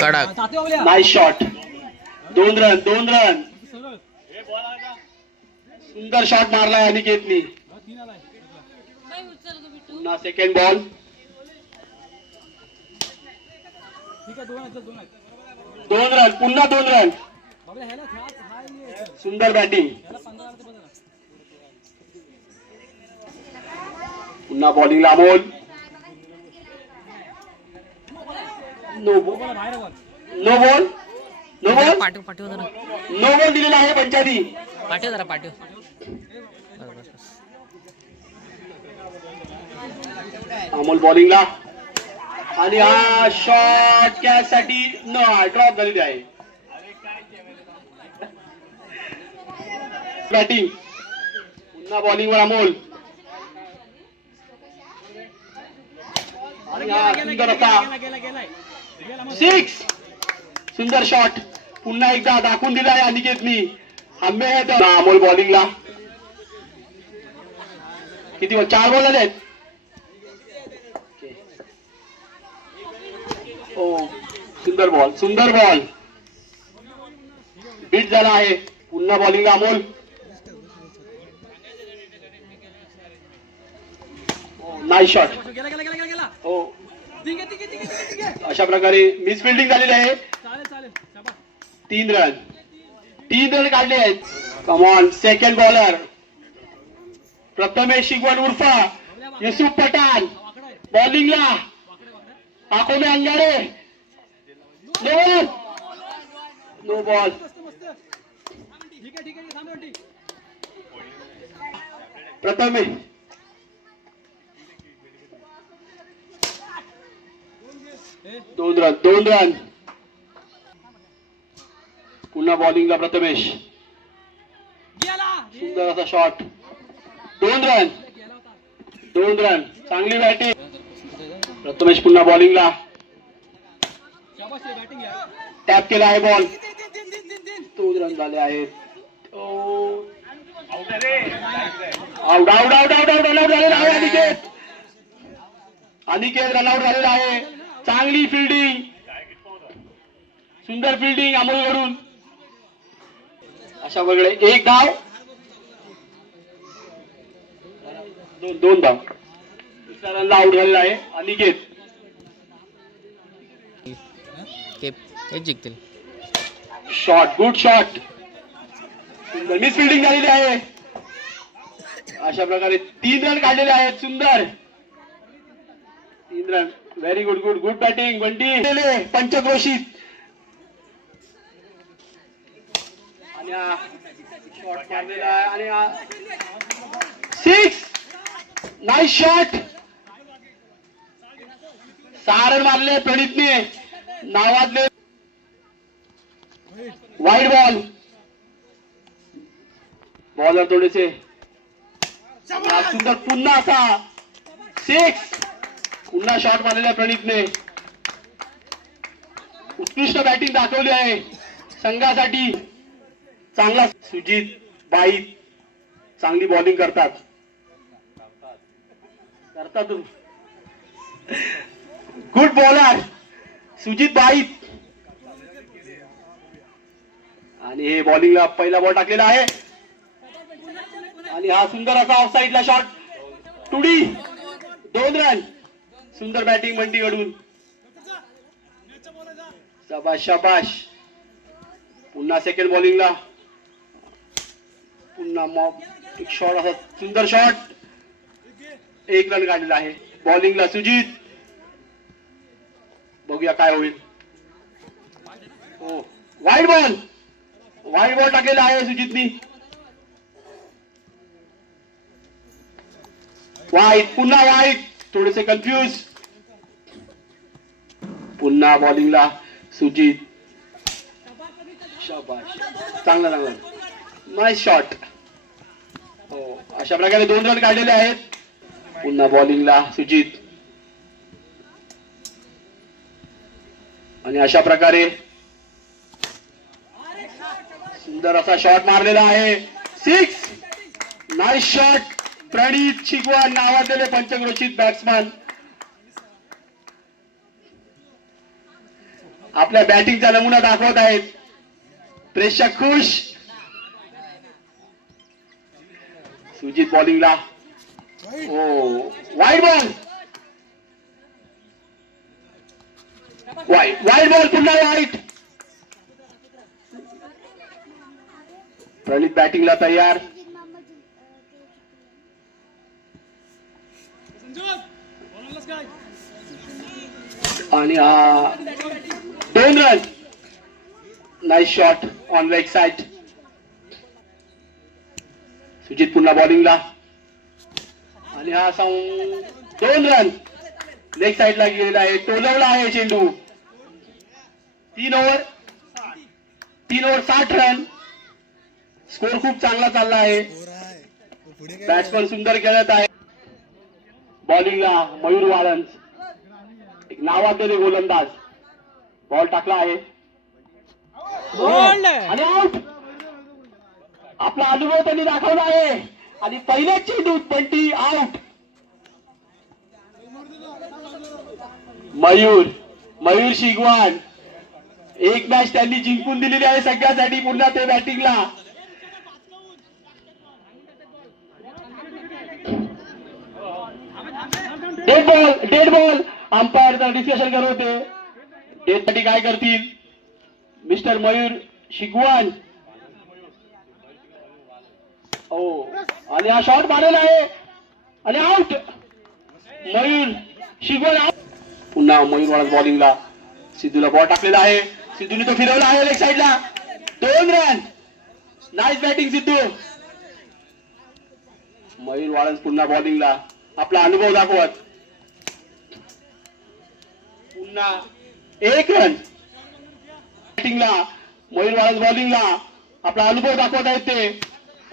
कडक. Nice shot. 2 run 2 run. सुंदर shot मारलाय अनिकेतनी. पुन्हा सेकंड बॉल. 2 रन. पुन्हा 2 रन. सुंदर बॅटिंग. पुन्हा बॉलिंगला Amol. No ball. No ball. No ball. पाठव पाठव जरा. नो बॉल दिलेला आहे पंचायती. पाठव जरा पाठव. अमोल बॉलिंगला आणि हा शॉट कॅच साठी ड्रॉप झालेली आहे. बॅटिंग. पुन्हा बॉलिंगवर अमोल. आणि हा सुंदर असा 6. सुंदर शॉट. पुन्हा एकदा दाखवून दिला आहे अनिकेतनी. आंबे आहेत अमोल बॉलिंगला. किती 4 बॉल झाले आहेत. सुंदर बॉल. सुंदर बॉल. बीट झाला आहे. पुन्हा बॉलिंगला अमोल. Nice shot. हो अशा प्रकारे मिस फिल्डिंग झालेली आहे. 3 रन. 3 रन काढले आहेत. Come on second bowler Prathamesh Shigwan उर्फा युसुफ पठाण बॉलिंगला. आंखों में अंगारे. No ball. No ball. Prathamesh. 2 run. 2 run. पुन्हा बॉलिंगला प्रथमेश. सुंदर असा शॉट. 2 रन. 2 रन. चांगली बॅटिंग. प्रथमेश पुन्हा बॉलिंगला. टॅप केला आहे बॉल. 2 रन झाले आहेत. Out out out out out run out झालेला आहे अनिकेत. अनिकेत रनआउट झालेला आहे. चांगली फिल्डिंग. सुंदर फिल्डिंग अमोलकडून. अशा वगैरे 1 धाव. 2 धाव. दुसऱ्या रनला आउट झालेला आहे अनिकेत. ते जिंकतील. शॉट. Good shot. सुंदर मिस फिल्डिंग झालेली आहे. अशा प्रकारे 3 रन काढलेले आहेत. सुंदर 3 run. Very good. Good good batting. Bunty पंचक्रोशीत. आणि शॉट मारलेला आहे आणि 6. Nice shot. 6 रन मारले प्रणितने. नावातले वाईड बॉल. बॉलर थोडेसे सुंदर. पुन्हा असा 6. पुन्हा शॉट मारलेला प्रणितने. उत्कृष्ट बॅटिंग दाखवली आहे संघासाठी. चांगला सुजित बाईत चांगली बॉलिंग करतात. Good bowler Sujit Baait. आणि हे बॉलिंगला पहिला बॉल टाकलेला आहे. आणि हा सुंदर असा ऑफ साईडला शॉट. टुडी. 2 रन. सुंदर बॅटिंग बंटीकडून. शाबाश शाबाश. पुन्हा सेकंड बॉलिंगला. पुन्हा मॉप शॉट असा सुंदर शॉट. 1 रन काढलेला आहे. बॉलिंगला सुजित. बघूया काय होईल. हो वाईड बॉल. वाईड बॉल टाकलेला आहे सुजितनी. वाईड. पुन्हा वाईड. थोडेसे कन्फ्यूज. पुन्हा बॉलिंगला सुजित. शाबाश. चांगला चांगला. Nice shot. हो अशा प्रकारे 2 रन काढलेले आहेत. पुन्हा बॉलिंगला सुजित. आणि अशा प्रकारे सुंदर असा शॉट मारलेला आहे. 6. Nice shot. प्रणित शिगवण नावाजलेले पंचक्रोशीत बॅट्समन. आपल्या बॅटिंगचा नमुना दाखवत आहेत. प्रेक्षक खुश. सुजित बॉलिंगला. Wide ball. वाईड बॉल पुन्हा वाईट. प्रणित बॅटिंगला तयार. आणि हा 2 run. Nice shot on leg side. Sujit पुन्हा बॉलिंगला. आणि हा 2 रन लेग साइडला गेलेला आहे. टोलवला आहे चेंडू. 3 ओव्हर 60 रन. स्कोर खूप चांगला चालला आहे. बॅट्समन सुंदर खेळत आहे. बॉलिंगला मयूर वाळंज. एक नावाजलेले गोलंदाज. बॉल टाकला आहे आणि आउट. आपला अनुभव त्यांनी दाखवला आहे आणि पहिल्याच चेंडूत 20 आउट. मयूर शिगवान. एक मॅच त्यांनी जिंकून दिलेली आहे सगळ्यासाठी. पुन्हा ते बॅटिंगला. Dead ball. अंपायर डिस्कशन करत होते. डेड साठी काय करतील मिस्टर मयूर शिगवान. आणि हा शॉट मारलेला आहे आणि आउट. मयूर शिगवान आउट. पुन्हा मयूर वाळंज बॉलिंगला. सिद्धूला बॉल टाकलेला आहे. सिद्धूने तो फिरवला आहे लेग साइडला. 2 run. Nice batting Sidhu. Mayur Walanj पुन्हा बॉलिंगला. आपला अनुभव दाखवत. पुन्हा 1 रन. बॅटिंगला मयूर वाळंज बॉलिंगला. आपला अनुभव दाखवत आहेत ते.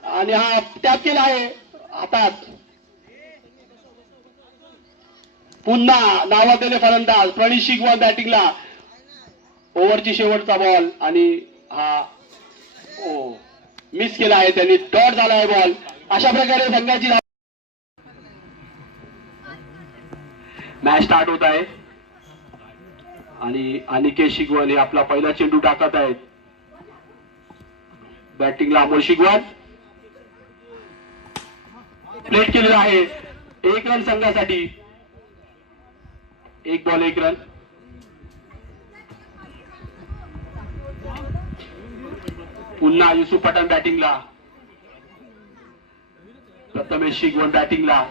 आणि हा टॅप केला आहे हातात. पुन्हा नावाजलेले फलंदाज प्रणित शिगवान बॅटिंगला. ओव्हरची शेवटचा बॉल आणि हा मिस केला आहे त्यांनी. डॉट झाला आहे बॉल. अशा प्रकारे संघाची मॅच स्टार्ट होत आहे आणि अनिकेत शिगवान हे आपला पहिला चेंडू टाकत आहेत. बॅटिंगला अमोल शिगवान. प्लेट केलेला आहे. 1 रन संघासाठी. 1 बॉल 1 रन. पुन्हा युसुफ पठाण बॅटिंगला. प्रथमेश शिगवान बॅटिंगला.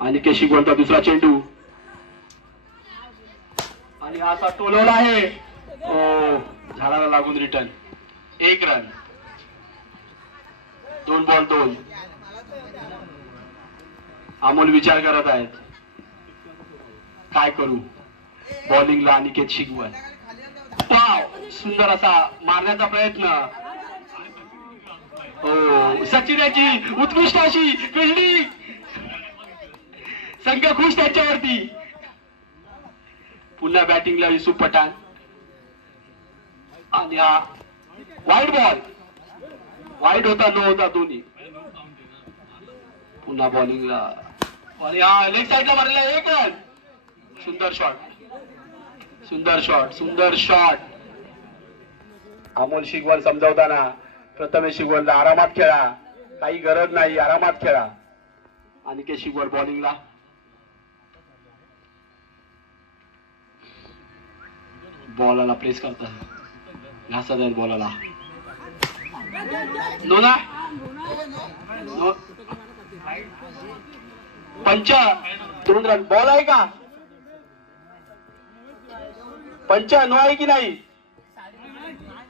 अनिकेत शिगवानचा दुसरा चेंडू आणि असा टोलवला आहे. झाडाला लागून रिटर्न. 1 रन. 2 बॉल 2. अमोल विचार करत आहेत काय करू. बॉलिंगला अनिकेत शिगवान. सुंदर असा मारण्याचा प्रयत्न. सचिनाची उत्कृष्ट अशी फिल्डिंग. संघ खुश त्याच्यावरती. पुन्हा बॅटिंगला युसुफ पठाण. आणि हा वाईड बॉल. वाईड होता नो होता दोन्ही. पुन्हा बॉलिंगला. आणि हा लेग साइडला मारलेला 1 रन. सुंदर शॉट. अमोल शिगवान समजावताना प्रथमेश शिगवानला आरामात खेळा. काही गरज नाही. आरामात खेळा. अनिकेत शिगवान बॉलिंगला. बॉलाला प्रेस करतात. घासा जाईल बॉलाला. नो ना. पंच. 2 रन. बॉल आहे का. पंच नो आहे की नाही.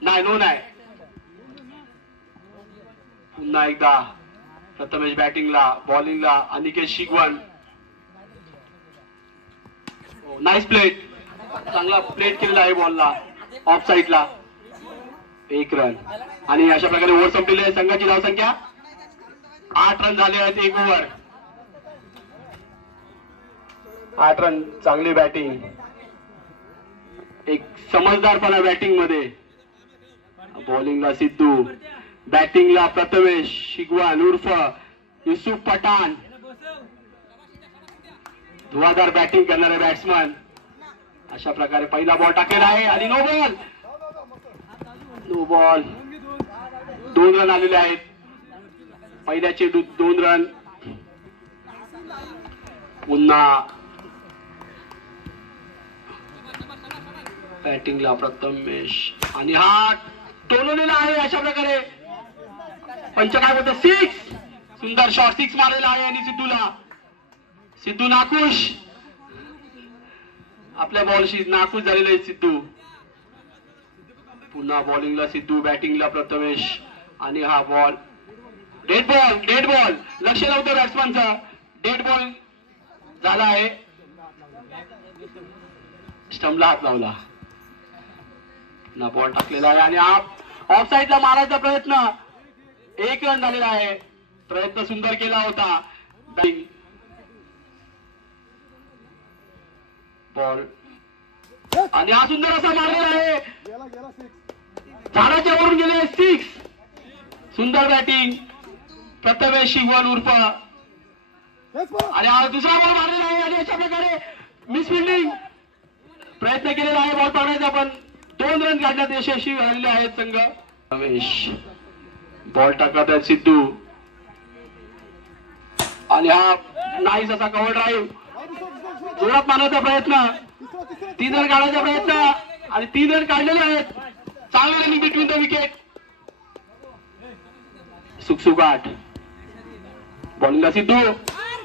नो नाही. पुन्हा एकदा प्रथमेश बॅटिंगला. बॉलिंगला अनिकेत शिगवान. Nice plate. चांगला प्लेट केलेला आहे बॉलला ऑफ साईडला. 1 रन. आणि अशा प्रकारे ओव्हर संपलेली आहे. संघाची धावसंख्या 8 रन झाले आहेत 1 ओव्हर. 8 रन. चांगली बॅटिंग. एक समजदारपणा बॅटिंग मध्ये. बॉलिंगला सिद्धू. बॅटिंगला प्रथमेश शिगवान उर्फ युसुफ पठाण. धुवाधार बॅटिंग करणारे बॅट्समन. अशा प्रकारे पहिला बॉल टाकलेला आहे आणि नो बॉल. 2 रन आलेले आहेत. पहिल्याचे 2 रन. पुन्हा बॅटिंगला प्रथमेश आणि हा टोलवलेला आहे. अशा प्रकारे पंच काय बोलतो 6. सुंदर शॉट 6 मारलेला आहे आणि सिद्धू नाखुश. आपल्या बॉलशी नाखुश झालेले आहे सिद्धू. पुन्हा बॉलिंगला सिद्धू, बॅटिंगला प्रथमेश आणि हा बॉल डेड बॉल. लक्ष नव्हतं बॅट्समनचा. डेड बॉल झाला आहे. स्टंपला हात लावला. ना बॉल टाकलेला आहे आणि हा ऑफ साईडला मारायचा प्रयत्न. 1 रन झालेला आहे. प्रयत्न सुंदर केला होता. बॉल आणि हा सुंदर असा मारलेला आहे. झाडाच्या वरून गेले 6. सुंदर बॅटिंग प्रथमेश शिगवण उर्फ आणि हा दुसरा बॉल मारलेला आहे आणि अशा प्रकारे मिसफिल्डिंग प्रयत्न केलेला आहे बॉल पाडण्याचा, पण 2 रन काढण्यात यशस्वी झालेले आहेत संघ. रमेश बॉल टाकत आहेत सिद्धू आणि हा नाईस असा कव्हर ड्राईव्ह. जोरात मारण्याचा प्रयत्न. 3 रन काढायचा प्रयत्न आणि 3 रन काढलेले आहेत. चांगली रनिंग बिटवीन द विकेट. सुखसुखाट बॉलिंगला सिद्धू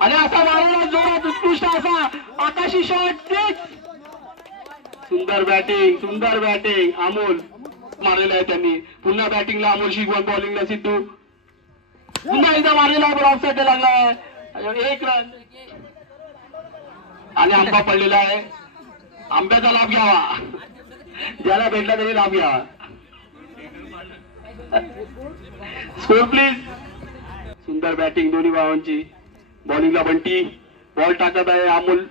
आणि असा मारलेला जोरात उत्कृष्ट असा आकाशी शॉट 6. सुंदर बॅटिंग अमोल मारलेला आहे त्यांनी. पुन्हा बॅटिंगला अमोल शिगवण, बॉलिंगला सिद्धू. पुन्हा एकदा मारलेला आहे पण ऑफ साईडला लागला आहे. 1 रन आणि आंबा पडलेला आहे. आंब्याचा लाभ घ्यावा. ज्याला भेटला त्याने लाभ घ्यावा. Score please. सुंदर बॅटिंग दोन्ही भावांची. बॉलिंगला बंटी, बॉल टाकत आहे अमोल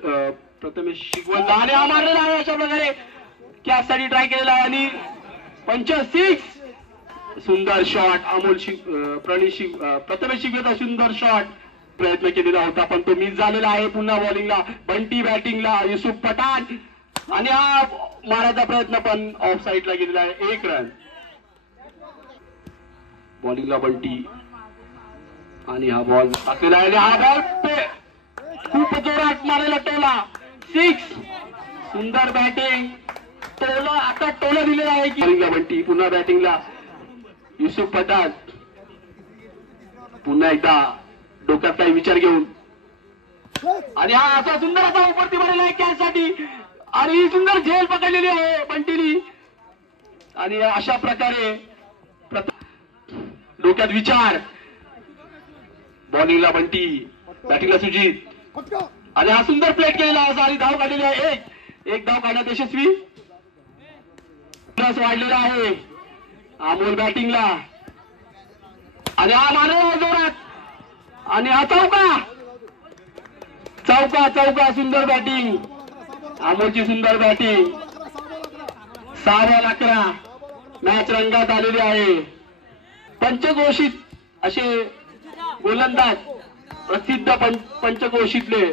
प्रथमेश शिगवण आणि हा मारलेला आहे. अशा प्रकारे कॅचसाठी ट्राय केलेला आहे आणि पंच 6. सुंदर शॉट अमोल प्रथमेश शिगवणचा सुंदर शॉट प्रयत्न केलेला होता पण तो मिस झालेला आहे. पुन्हा बॉलिंगला बंटी, बॅटिंगला युसुफ पठाण आणि हा मारायचा प्रयत्न पण ऑफ साईडला गेलेला आहे. 1 रन. बॉलिंगला बंटी आणि हा बॉल टाकलेला आहे आणि हा बॉल खूप जोरात मारलेला टोला 6. सुंदर बॅटिंग. टोला आता टोला दिलेला आहे की बॉलिंगला बंटी, पुन्हा बॅटिंगला युसुफ पठाण. पुन्हा एकदा डोक्यात काही विचार घेऊन आणि हा असा सुंदर असा उपरती मारलेला आहे कॅच साठी आणि ही सुंदर झेल पकडलेली आहे बंटीनी आणि अशा प्रकारे डोक्यात विचार. बॉलिंगला बंटी, बॅटिंगला सुजित आणि हा सुंदर प्लेट केलेला असा आणि धाव काढलेली आहे. एक धाव काढण्यात यशस्वी. प्लस वाढलेला आहे अमोल बॅटिंगला आणि हा मारलेला जोरात आणि हा चौका. सुंदर बॅटिंग अमोलची. सुंदर बॅटिंग. 6 बॉल 11. मॅच रंगात आलेली आहे. पंचघोषित असे गोलंदाज प्रसिद्ध पंचघोषितले.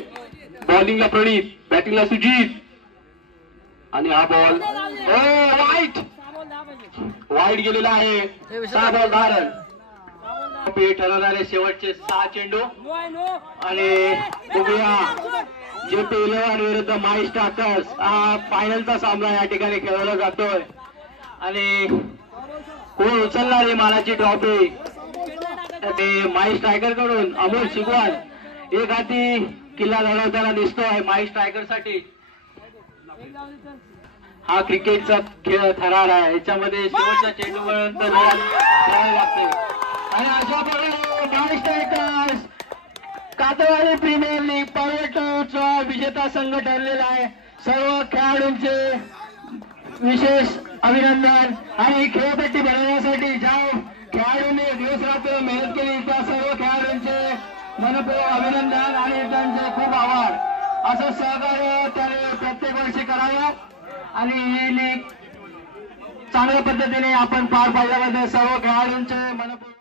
बॉलिंगला प्रणीत, बॅटिंगला सुजित आणि हा बॉल वाईट गेलेला आहे. 6 बॉल 10 रन. ठरवणारे शेवटचे 6 चेंडू आणि बघूया JP11 विरुद्ध माई स्टार्कर्स. हा फायनलचा सामना या ठिकाणी खेळवला जातोय आणि कोण उचलणार आहे मानाची ट्रॉफी. ते माई स्ट्रायकर कडून अमोल शिगवण एक हाती किल्ला लढवताना दिसतोय माई स्ट्रायकर साठी. हा क्रिकेटचा खेळ थरार आहे. याच्यामध्ये शेवटच्या चेंडूपर्यंत खेळावे लागते आणि अशा प्रकारे माई स्ट्रायकर्स कातवाडी प्रीमियर लीग पर्यटनचा विजेता संघ ठरलेला आहे. सर्व खेळाडूंचे विशेष अभिनंदन आणि खेळपट्टी बनवण्यासाठी ज्या खेळाडूंनी दिवस रात्र मेहनत केली त्या सर्व खेळाडूंचे मनपूर्वक अभिनंदन आणि त्यांचे खूप आभार. असं सहकार्य त्याने प्रत्येक वर्षी करावं आणि ही लीग चांगल्या पद्धतीने आपण पार पाडल्याबद्दल सर्व खेळाडूंचे मनपूर्वक